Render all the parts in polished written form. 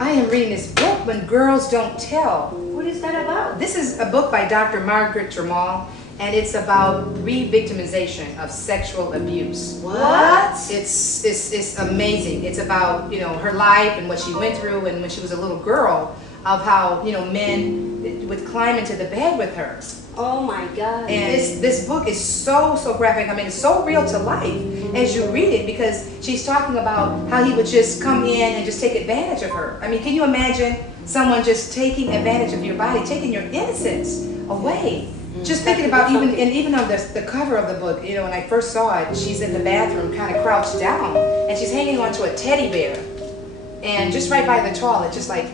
I am reading this book, When Girls Don't Tell. What is that about? This is a book by Dr. Margaret Jamal, and it's about re-victimization of sexual abuse. What? It's amazing. It's about, you know, her life and what she went through, and when she was a little girl, of how, you know, men would climb into the bed with her. Oh my God. And this book is so graphic. I mean, it's so real to life as you read it, because she's talking about how he would just come in and just take advantage of her. I mean, can you imagine someone just taking advantage of your body, taking your innocence away? Just thinking about even on the cover of the book, you know, when I first saw it, she's in the bathroom kind of crouched down, and she's hanging onto a teddy bear, and just right by the toilet, just like,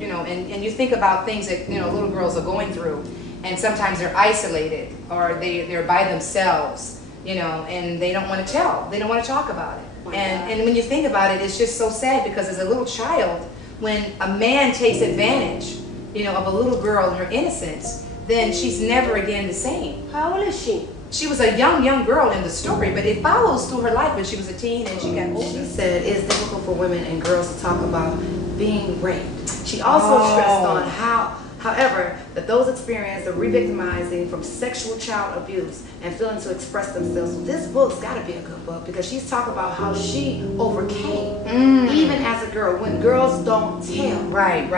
you know, and you think about things that, you know, little girls are going through, and sometimes they're isolated, or they're by themselves, you know, and they don't want to tell, they don't want to talk about it. And when you think about it, it's just so sad, because as a little child, when a man takes advantage, you know, of a little girl and her innocence, then she's never again the same. How old is she? She was a young girl in the story, but it follows through her life when she was a teen and she got older. She said it's difficult for women and girls to talk about being raped. She also stressed on however, that those experience the re-victimizing from sexual child abuse and feeling to express themselves. So this book's got to be a good book, because she's talking about how she overcame, even as a girl, when girls don't tell. Right.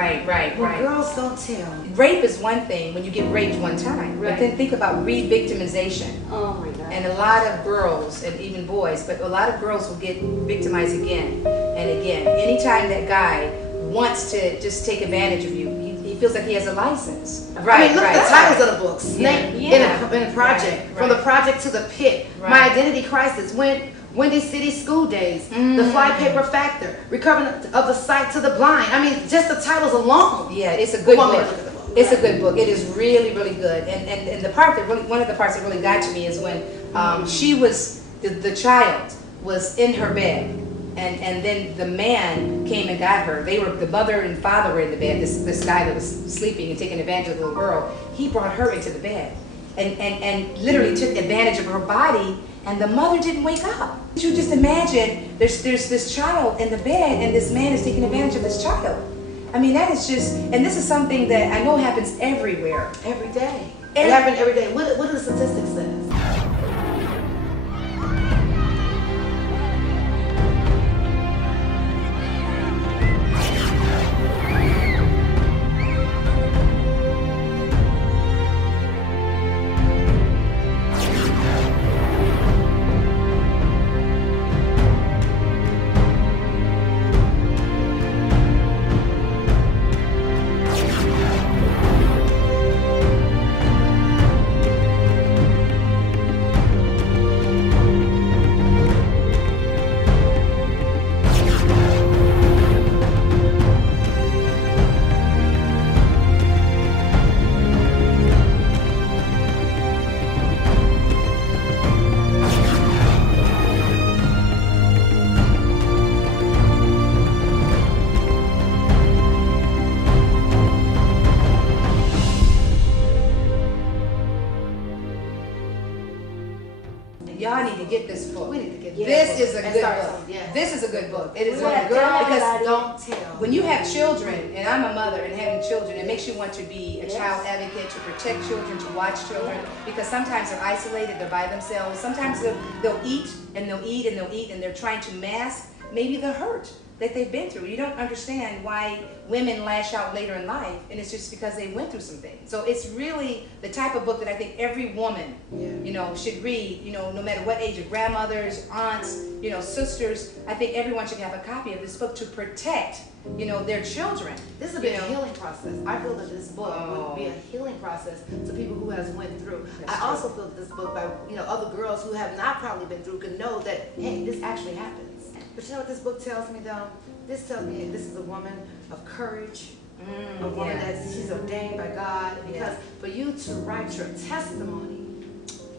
When girls don't tell. Rape is one thing when you get raped one time, but then think about re-victimization. Oh my God. And a lot of girls, and even boys, but a lot of girls will get victimized again and again. Anytime that guy wants to just take advantage of you, he feels like he has a license. I mean, look at the titles of the book. Snake in a project. From the project to the pit. My identity crisis. Windy City School Days. The Fly Paper Factor. Recovering of the sight to the blind. I mean, just the titles alone. Yeah, it's a good book. It's a good book. It is really good. And the part that really, one of the parts that really got to me is when she was, the child was in her bed. And then the man came and got her. They were, the mother and father were in the bed. This guy that was sleeping and taking advantage of the little girl, he brought her into the bed and literally took advantage of her body, and the mother didn't wake up. You just imagine there's this child in the bed, and this man is taking advantage of this child. I mean, that is just, and this is something that I know happens everywhere. Every day. It happens every day. What do the statistics say? Y'all need to get this book. We need to get this. Is a good book. Yeah. This is a good book. It is a Yeah, good book, Because don't tell. when you have children, and I'm a mother, and having children, it makes you want to be a child advocate, to protect children, to watch children, because sometimes they're isolated, they're by themselves. Sometimes they'll eat, and they'll eat, and they'll eat, and they're trying to mask maybe the hurt that they've been through. You don't understand why women lash out later in life, and it's just because they went through some things. So it's really the type of book that I think every woman, you know, should read, you know, no matter what age, your grandmothers, aunts, you know, sisters. I think everyone should have a copy of this book to protect, you know, their children. This would be a healing process. I feel that this book would be a healing process to people who has went through. I also feel that this book, by, you know, other girls who have not probably been through, can know that, hey, this actually happens. But you know what this book tells me, though? This tells me this is a woman of courage, a woman that she's ordained by God. Because for you to write your testimony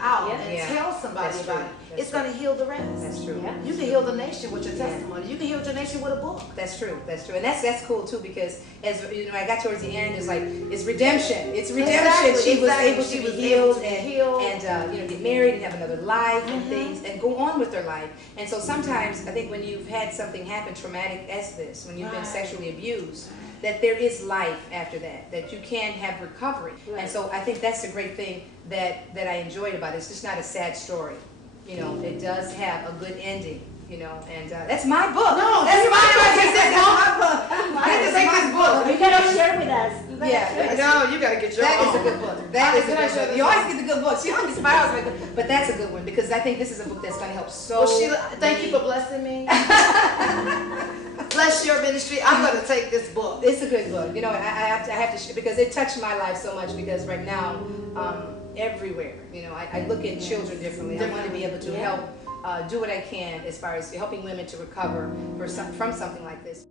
out and tell somebody about it, it's going to heal the rest. That's true. Yeah. You can heal the nation with your testimony. You can heal your nation with a book. That's true. That's true, and that's cool too, because as you know, I got towards the end. It's like it's redemption. It's redemption. Exactly, She was exactly. able She to was be healed able to be and healed. you know, get married and have another life and things and go on with their life. And so sometimes I think when you've had something happen traumatic as this, when you've been sexually abused, that there is life after that. That you can have recovery. Right. And so I think that's the great thing that I enjoyed about it. It's just not a sad story. You know, it does have a good ending. You know, and that's my book. No, that's you my might book. take this book. That is Take my this book. You gotta share with us. You gotta Yeah, share. No, you got to get your That own. is a good book. That is a Can I good share book. this You one? always get the good books. You always smiles like that. But that's a good one because I think this is a book that's going to help so Well, Sheila, thank you for blessing me. Bless your ministry. I'm going to take this book. It's a good book. You know, I have to share because it touched my life so much because right now, everywhere, you know, I look at children differently. I want to be able to help do what I can as far as helping women to recover from something like this.